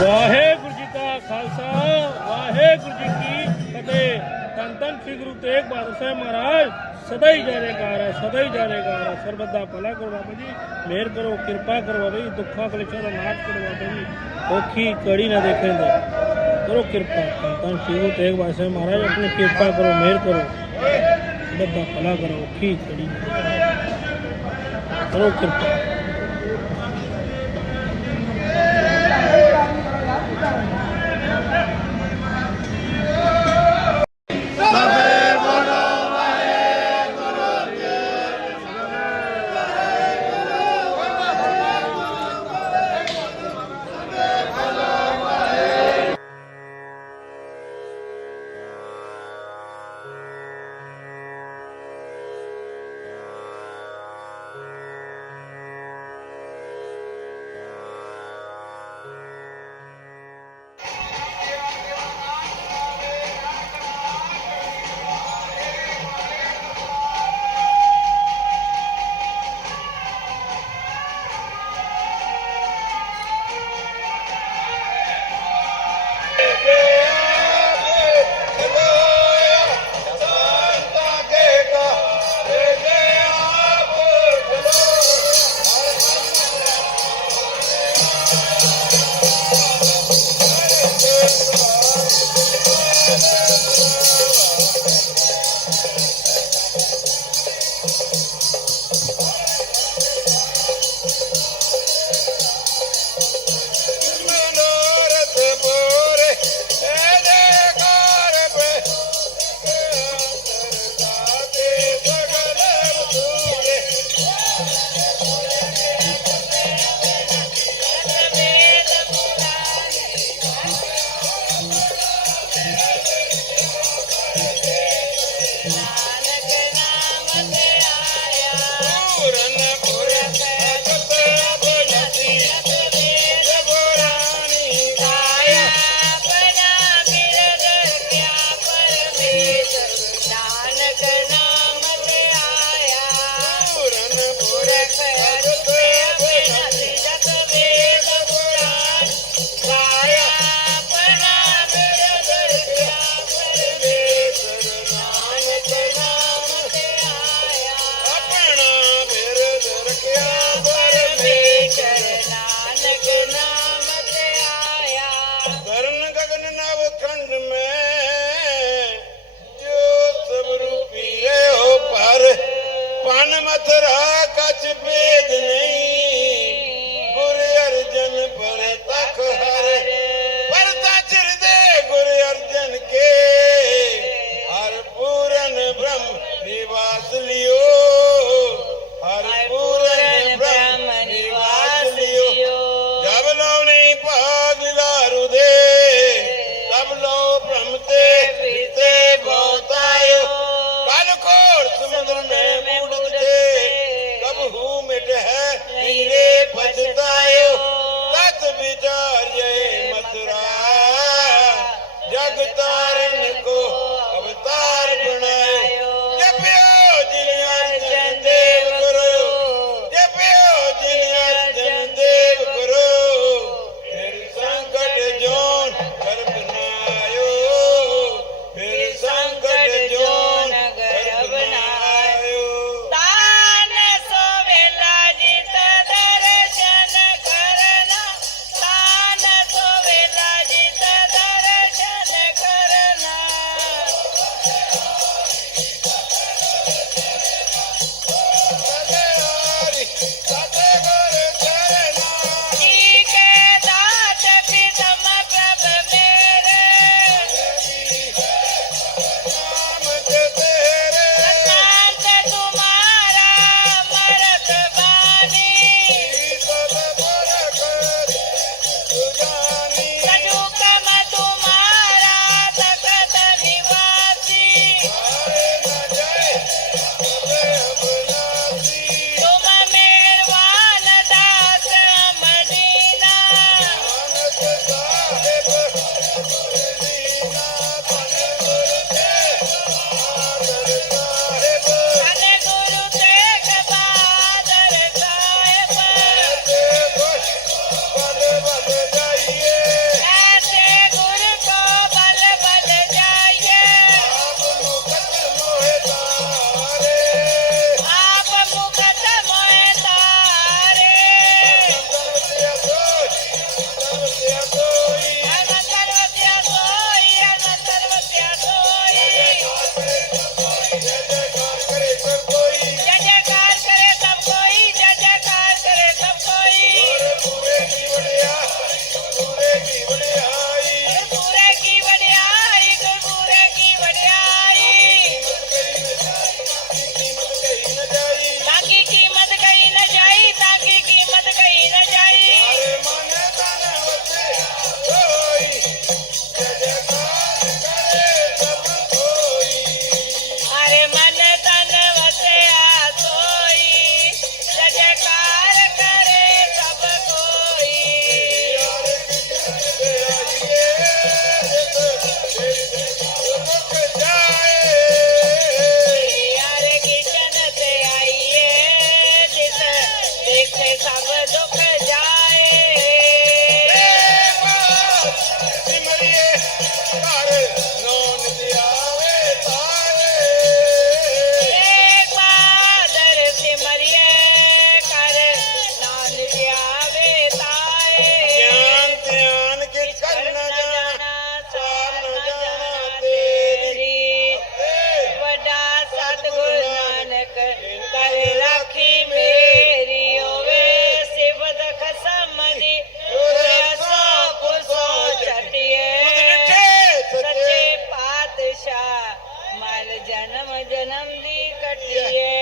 ਵਾਹਿਗੁਰੂ ਜੀ ਕਾ ਖਾਲਸਾ, ਵਾਹਿਗੁਰੂ ਜੀ ਕੀ ਫਤਿਹ। ਧੰਨ ਧੰਨ ਸ੍ਰੀ ਗੁਰੂ ਤੇਗ ਬਹਾਦਰ ਸਾਹਿਬ ਮਹਾਰਾਜ, ਸਦਾ ਹੀ ਜਾਣੇਕਾਰ ਹੈ, ਸਦਾ ਹੀ ਜਾਣੇਕਾਰ ਹੈ। ਸਰਬਤ ਦਾ ਭਲਾ ਕਰੋ ਬਾਬਾ ਜੀ, ਮਿਹਰ ਕਰੋ, ਕਿਰਪਾ ਕਰੋ ਬਾਬਾ ਜੀ, ਦੁੱਖਾਂ ਕਲੇਸ਼ਾਂ ਦਾ ਨਾਸ਼ ਕਰੋ ਬਾਬਾ ਜੀ। ਔਖੀ ਕੜੀ ਨਾ ਦੇਖਣ ਦੇਖੇਂਦੇ ਕਰੋ ਕਿਰਪਾ। ਧੰਨ ਧੰਨ ਸ੍ਰੀ ਗੁਰੂ ਤੇਗ ਬਹਾਦਰ ਸਾਹਿਬ ਮਹਾਰਾਜ, ਆਪਣੀ ਕਿਰਪਾ ਕਰੋ, ਮਿਹਰ ਕਰੋ। ਸਰਬੱਤ ਦਾ ਭਲਾ ਕਰੋ, ਔਖੀ ਕੜੀ ਕਰੋ ਕਿਰਪਾ। yeah.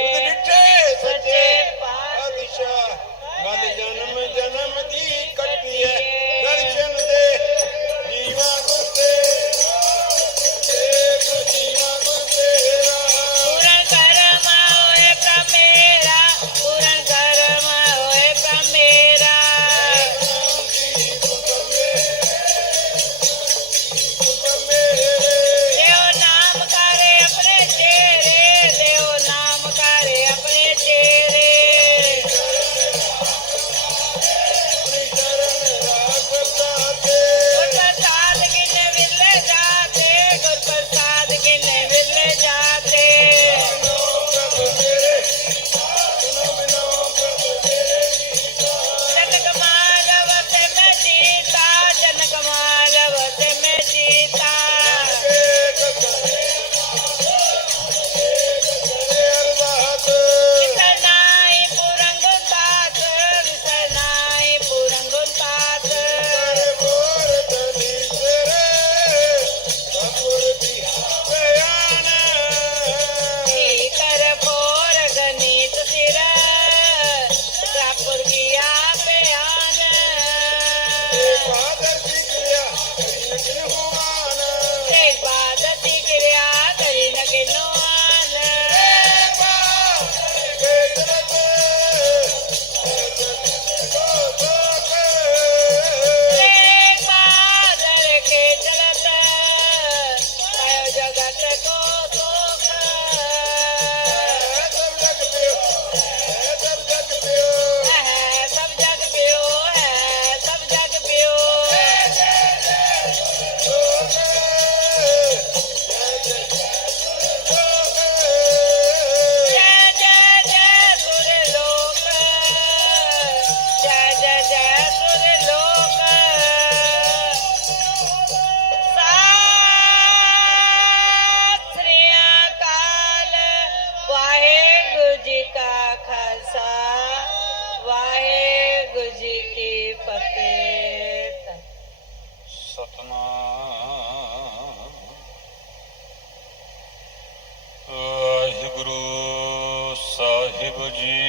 ਵਾਹਿਗੁਰੂ ਸਾਹਿਬ ਜੀ,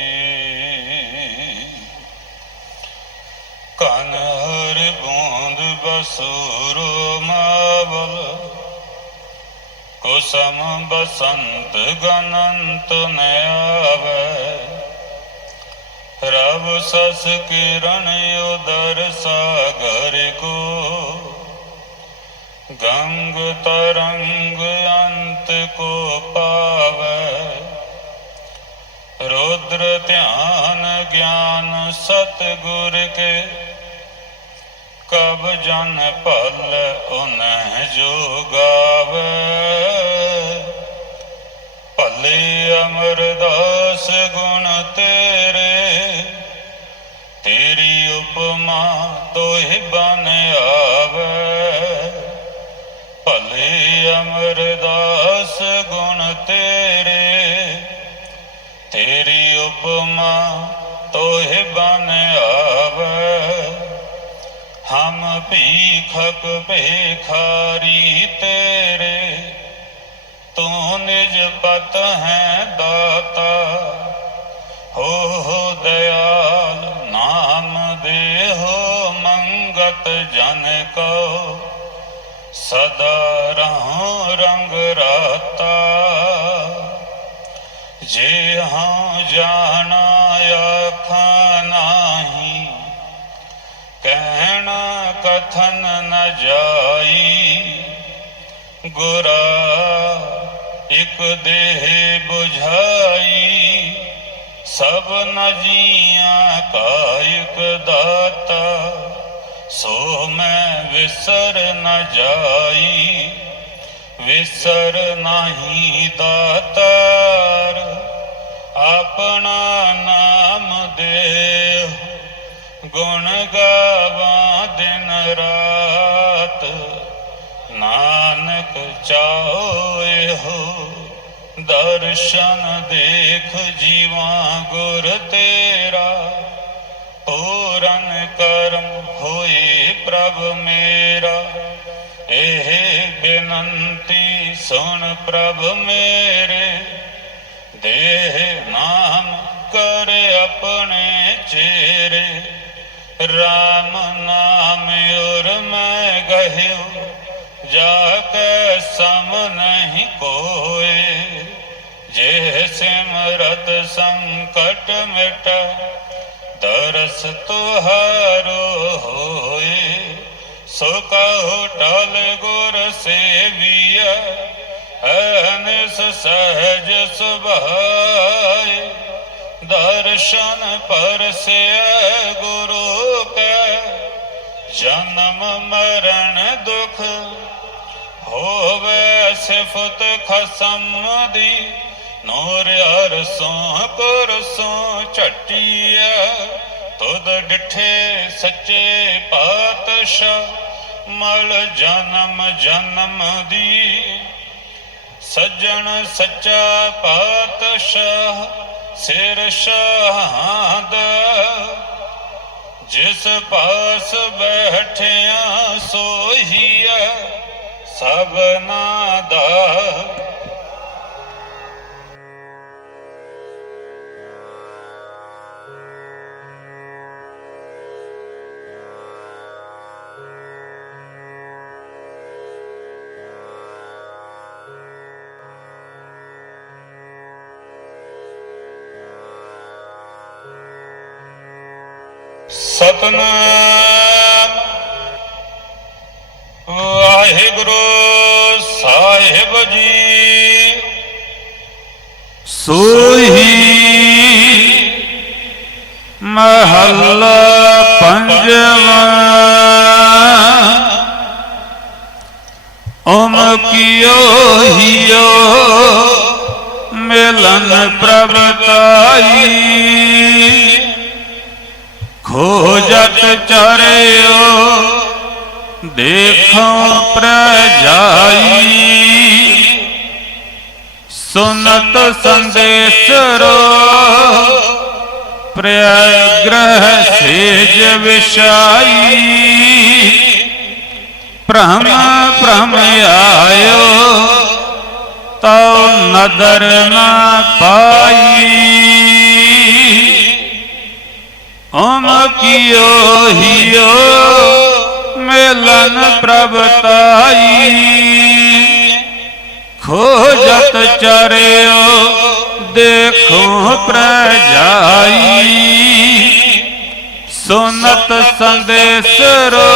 ਕਨ ਹਰ ਬੂੰਦ ਬਸੂਰ ਮਾਵਲ, ਕੁਸਮ ਬਸੰਤ ਗਨੰਤ ਨਿਆਵੇ। ਰਵ ਕਿਰਨ ਉਦਰ ਸਾਗਰ ਕੋ ਗੰਗ ਤਰੰਗ ਅੰਤ ਕੋ ਪਾਵੇ। ਰੁਦਰ ਧਿਆਨ ਗਿਆਨ ਸਤਿਗੁਰ ਕੇ, ਕਬ ਜਨ ਭਲ ਉਨਹਿ ਜੋ ਗਾਵੇ। ਭਲੇ ਅਮਰਦਾਸ ਗੁਣ ਤੇਰੇ, ਤੇਰੀ ਉਪਮਾ ਤੋਹਿ ਬਨ ਭਲੇ ਗੁਣ ਤੇਰੇ, ਤੇਰੀ ਉਪਮਾ ਤੋਹਿ ਬਨ ਆਵੇ। ਹਮ ਭੀਖਕ ਭੇਖਾਰੀ ਤੇਰੇ, ਤੂੰ ਨਿਜ ਪਤ ਹੈ ਦਾਤਾ। ਹੋ ਹੋ ਦਇਆਲ ਨਾਮ ਦੇ ਹੋ ਮੰਗਤ ਜਨ ਕੋ ਸਦਾ ਰਹੋ ਰੰਗ ਰਾਤਾ ਜੇ ਹਾਂ ਜਾਣਾ ਆਖਾਂ ਨਾਹੀ ਕਹਿਣਾ ਕਥਨ ਨ ਜਾਈ ਗੁਰਾ ਇਕ ਦੇਹ 부ਝਾਈ ਸਭ ਨ ਜੀਆਂ ਕਾ ਇਕ ਦਾਤਾ ਸੋ ਮੈਂ ਵਿਸਰ ਨ ਜਾਈ, ਵਿਸਰ ਨਹੀਂ ਦਾਤਾਰ। ਆਪਣਾ ਨਾਮ ਦੇ ਗੁਣ ਗਾਵਾਂ ਦਿਨ ਰਾਤ। ਨਾਨਕ ਚਾਹੋ ਹੋ ਦਰਸ਼ਨ ਦੇਖ ਜੀਵਾਂ ਗੁਰ ਤੇਰਾ। ਪੂਰਨ ਕਰਮ ਪ੍ਰਭ ਮੇਰਾ, ਇਹ ਬੇਨੰਤੀ ਸੁਣ ਪ੍ਰਭ ਮੇਰੇ। ਦੇਹ ਨਾਮ ਕਰ ਆਪਣੇ ਚੇਰੇ RAM ਨਾਮ ਉਰ ਮੈਂ ਗਹਿਉ ਜਾ ਕੇ ਸਮ ਨਹੀਂ ਕੋਏ। ਜੇ ਸਿਮਰਤ ਸੰਕਟ ਮਿਟ, ਦਰਸ ਤੁਹਾਰੋ ਹੋਏ। ਸੋ ਕਹੋ ਟਲ ਗੁਰ ਸੇਵੀਆ ਅਨਸ ਸਹਜ ਸੁਭਾਏ। ਦਰਸ਼ਨ ਪਰਸਿਆ ਗੁਰੂ ਕੈ, ਜਨਮ ਮਰਨ ਦੁਖ ਹੋਵੇ ਸਿਫਤ ਖਸਮ ਦੀ। ਨੂਰ ਅਰਸੋਂ ਕੁਰਸੋਂ ਝਟੀਆ ਤੁਧ ਡਿਠੇ ਸੱਚੇ ਪਾਤਸ਼ਾਹ। ਮਲ ਜਨਮ ਜਨਮ ਦੀ, ਸੱਜਣ ਸੱਚਾ ਪਾਤਸ਼ਾਹ, ਸਿਰ ਸ਼ਹਾਦ ਜਿਸ ਪਾਸ ਬੈਠਿਆ ਸੋਹੀਐ ਸਭਨਾ ਦਾ। ਸਤਨਾਮ ਵਾਹਿਗੁਰੂ ਸਾਹਿਬ ਜੀ ਸੋਹੀ ਮਹੱਲਾ ਪੰਜਵਾਂ ਓਮ ਕੀਓ ਹੀਓ ਮਿਲਨ ਪ੍ਰਭ ਤਾਈ ਚਰਿਓ, ਦੇਖੋ ਪ੍ਰਜਾਈ। ਸੁਨਤ ਸੰਦੇਸਰੋ ਪ੍ਰਿਆ ਗ੍ਰਹ ਸੇਜ ਵਿਸ਼ਾਈ ਭ੍ਰਮ ਭ੍ਰਮ ਆਇਓ, ਤਉ ਨਦਰ ਨਾ ਪਾਈ। ਓਮ ਕੀਓ ਹਿਓ ਮਿਲਨ ਪ੍ਰਭ ਤਾਈ। ਖੋਜਤ ਚਰਿਓ, ਦੇਖੋ ਪ੍ਰਜਾਈ ਸੁਨਤ ਸੰਦੇਸ਼ ਰੋ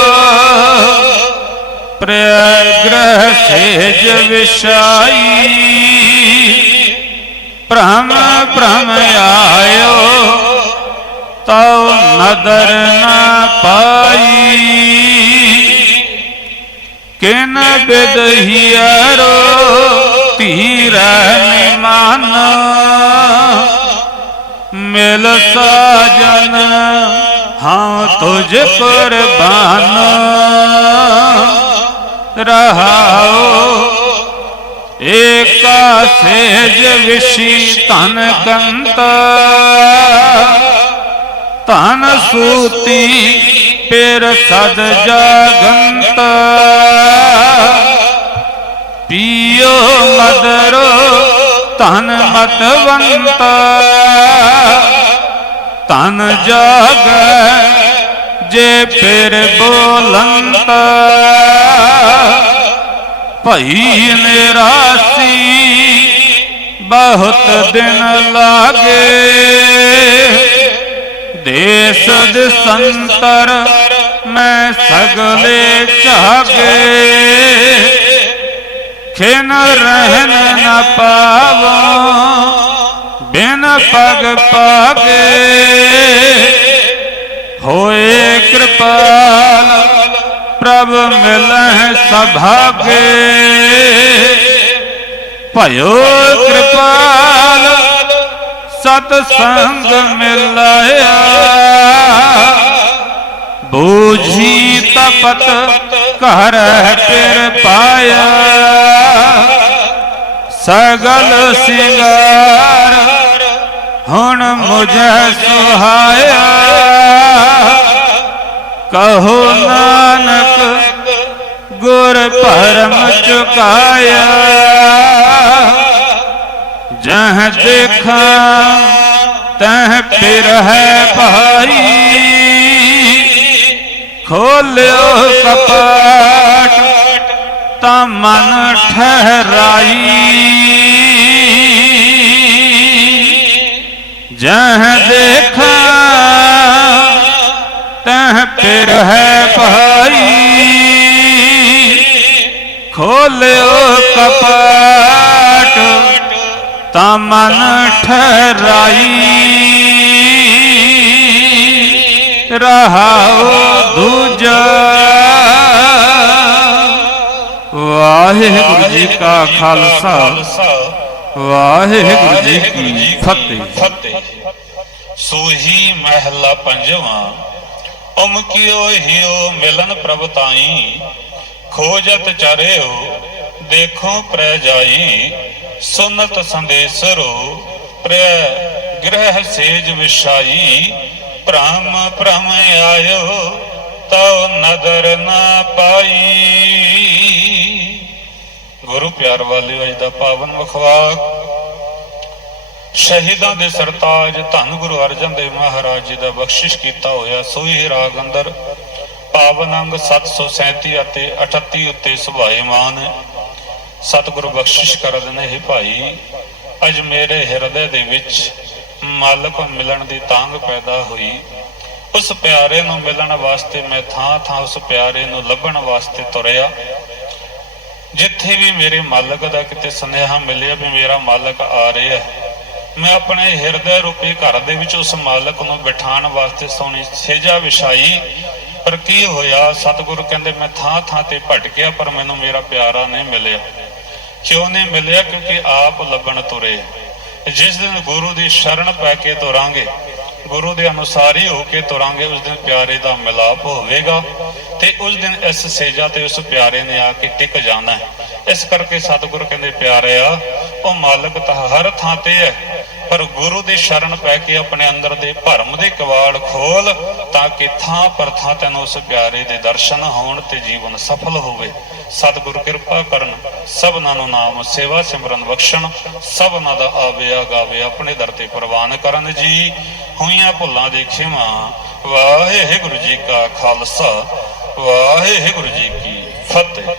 ਗ੍ਰਹ ਸੇਜ ਵਿਸ਼ਾਈ ਭ੍ਰਮ ਭ੍ਰਮ ਆਇਓ ਅਦਰ ਨਦਰ ਪਾਈ। ਕਿਨ ਬਿਦਹੀਰੋ ਧੀਰ ਨਿਮਾਨ ਮਿਲ ਸਾਜਨ ਹਾਂ ਤੁਝ ਕੁਰਬਾਨ ਰਹਾਓ ਏਕਾ ਸੇਜ ਵਿਸ਼ੀ ਧਨ ਕੰਤ। ਧਨ ਸੂਤੀ ਪੇਰ ਸਦ ਜਗੰਤ। ਪੀਓ ਮਦਰੋ ਧਨ ਮਤਵੰਤ। ਧਨ ਜਗ, ਜੇ ਪੇਰ ਬੋਲੰਤ। ਭਈ ਨਿਰਾਸੀ, ਬਹੁਤ ਦਿਨ ਲਾਗੇ। ਦੇਸ ਦਿਸੰਤਰ ਮੈਂ ਸਗਲੇ ਝਾਗੇ। ਖਿਨ ਰਹਿਨ ਨ ਪਾਵਾਂ, ਬਿਨ ਪਗ ਪਾਗੇ। ਹੋਏ ਕਿਰਪਾਲ ਪ੍ਰਭ ਮਿਲਹਿ ਸਭਾਗੇ। ਭਇਓ ਕਿਰਪਾਲ ਸਤ ਸੰਗ ਮਿਲਾਇਆ ਬੂਝੀ ਤਪਤ ਘਰ ਪਿਰ ਪਾਇਆ। ਸਗਲ ਸਿੰਗਾਰ ਹੁਣ ਮੁਝੇ ਸੁਹਾਇਆ। ਕਹੋ ਨਾਨਕ ਗੁਰ ਪਰਮ ਚੁਕਾਇਆ। ਜਹ ਦੇਖਾਂ, ਤਹ ਫਿਰ ਹੈ ਭਾਈ ਖੋਲਿਓ ਕਪਾਟ, ਤਾਂ ਮਨ ਠਹਿਰਾਈ। ਜਹ ਦੇਖਾਂ, ਤਹ ਫਿਰ ਹੈ ਭਾਈ ਖੋਲਿਓ ਕਪਾਟ ਤਾਂ ਮਨ ਠਹਿਰਾਈ। ਰਹਾਉ ਦੂਜਾ। ਵਾਹਿਗੁਰੂ ਜੀ ਕਾ ਖਾਲਸਾ। ਵਾਹਿਗੁਰੂ ਜੀ ਕੀ ਫਤਿਹ। ਸੋਹੀ ਮਹਿਲਾ ਪੰਜਵਾਂ। ਉਮ ਕਿਓ ਹਿਓ ਮਿਲਨ ਪ੍ਰਭ ਤਾਈ। ਖੋਜਤ ਚਰਿਓ ਦੇਖੋ ਪ੍ਰੈ ਜਾਈ, ਸੁਨਤ ਸੰਦੇਸਰੋ ਪ੍ਰੈ ਗ੍ਰਹਿ ਸੇਜ ਵਿਸ਼ਾਈ ਭ੍ਰਮ ਭ੍ਰਮ ਆਇਓ, ਤਉ ਨਦਰ ਨਾ ਪਾਈ। ਗੁਰੂ ਪਿਆਰ ਵਾਲਿਓ, ਅੱਜ ਦਾ ਪਾਵਨ ਮੁਖਵਾਕ ਸ਼ਹੀਦਾਂ ਦੇ ਸਰਤਾਜ, ਧੰਨ ਗੁਰੂ ਅਰਜਨ ਦੇਵ ਮਹਾਰਾਜ ਜੀ ਦਾ ਬਖਸ਼ਿਸ਼ ਕੀਤਾ ਹੋਇਆ, ਸੋਈ ਰਾਗ ਅੰਦਰ। ਪਾਵਨ ਅੰਗ 737 ਅਤੇ 38 ਉੱਤੇ ਸੁਭਾਏਮਾਨ ਹੈ ਸਤਿਗੁਰ ਬਖਸ਼ਿਸ਼ ਕਰਦੇ ਨੇ ਇਹ ਭਾਈ। ਅੱਜ ਮੇਰੇ ਹਿਰਦੇ ਦੇ ਵਿੱਚ ਮਾਲਕ ਮਿਲਣ ਦੀ ਤਾਂਗ ਪੈਦਾ ਹੋਈ। ਉਸ ਪਿਆਰੇ ਨੂੰ ਮਿਲਣ ਵਾਸਤੇ ਮੈਂ ਥਾਂ ਥਾਂ ਉਸ ਪਿਆਰੇ ਨੂੰ ਲੱਭਣ ਵਾਸਤੇ ਤੁਰਿਆ। ਜਿੱਥੇ ਵੀ ਮੇਰੇ ਮਾਲਕ ਦਾ ਕਿਤੇ ਸੁਨੇਹਾ ਮਿਲਿਆ ਵੀ ਮੇਰਾ ਮਾਲਕ ਆ ਰਿਹਾ ਹੈ, ਮੈਂ ਆਪਣੇ ਹਿਰਦੇ ਰੂਪੀ ਘਰ ਦੇ ਵਿੱਚ ਉਸ ਮਾਲਕ ਨੂੰ ਬਿਠਾਉਣ ਵਾਸਤੇ ਸੋਹਣੀ ਸੇਜਾ ਵਿਛਾਈ। ਪਰ ਕੀ ਹੋਇਆ, ਸਤਿਗੁਰੂ ਕਹਿੰਦੇ, ਮੈਂ ਥਾਂ ਥਾਂ ਤੇ ਭਟਕਿਆ, ਪਰ ਮੈਨੂੰ ਮੇਰਾ ਪਿਆਰਾ ਨਹੀਂ ਮਿਲਿਆ। ਕਿਉਂ ਨਹੀਂ ਮਿਲਿਆ? ਕਿਉਂਕਿ ਆਪ ਲੱਭਣ ਤੁਰੇ। ਜਿਸ ਦਿਨ ਗੁਰੂ ਦੀ ਸ਼ਰਨ ਪੈ ਕੇ ਤੁਰਾਂਗੇ, ਗੁਰੂ ਦੇ ਅਨੁਸਾਰ ਹੋ ਕੇ ਤੁਰਾਂਗੇ, ਉਸ ਦਿਨ ਪਿਆਰੇ ਦਾ ਮਿਲਾਪ ਹੋਵੇਗਾ ਤੇ ਉਸ ਦਿਨ ਇਸ ਸੇਜਾ ਤੇ ਉਸ ਪਿਆਰੇ ਨੇ ਆ ਕੇ ਟਿਕ ਜਾਣਾ ਹੈ। ਇਸ ਕਰਕੇ ਸਤਿਗੁਰੂ ਕਹਿੰਦੇ, ਪਿਆਰਿਆ, ਉਹ ਮਾਲਕ ਤਾਂ ਹਰ ਥਾਂ ਤੇ ਹੈ, ਪਰ ਗੁਰੂ ਦੀ ਸ਼ਰਨ ਪੈ ਕੇ ਆਪਣੇ ਅੰਦਰ ਦੇ ਭਰਮ ਦੇ ਕਵਾੜ ਖੋਲ ਤਾਂ ਕਿ ਥਾਂ ਪਰ ਥਾਂ ਤੈਨੂੰ ਉਸ ਪਿਆਰੇ ਦੇ ਦਰਸ਼ਨ ਹੋਣ ਤੇ ਜੀਵਨ ਸਫਲ ਹੋਵੇ। ਸਤਿਗੁਰ ਕਿਰਪਾ ਕਰਨ, ਸਭਨਾਂ ਨੂੰ ਨਾਮ ਸੇਵਾ ਸਿਮਰਨ ਬਖਸ਼ਣ, ਸਭਨਾਂ ਦਾ ਆਵੇ ਗਾਵੇ ਆਪਣੇ ਦਰ ਤੇ ਪ੍ਰਵਾਨ ਕਰਨ ਜੀ। ਹੋਈਆਂ ਭੁੱਲਾਂ ਦੀ ਖਿਮਾ, ਵਾਹਿਗੁਰੂ ਜੀ ਕਾ ਖਾਲਸਾ, ਵਾਹਿਗੁਰੂ ਜੀ ਕੀ ਫਤਿਹ।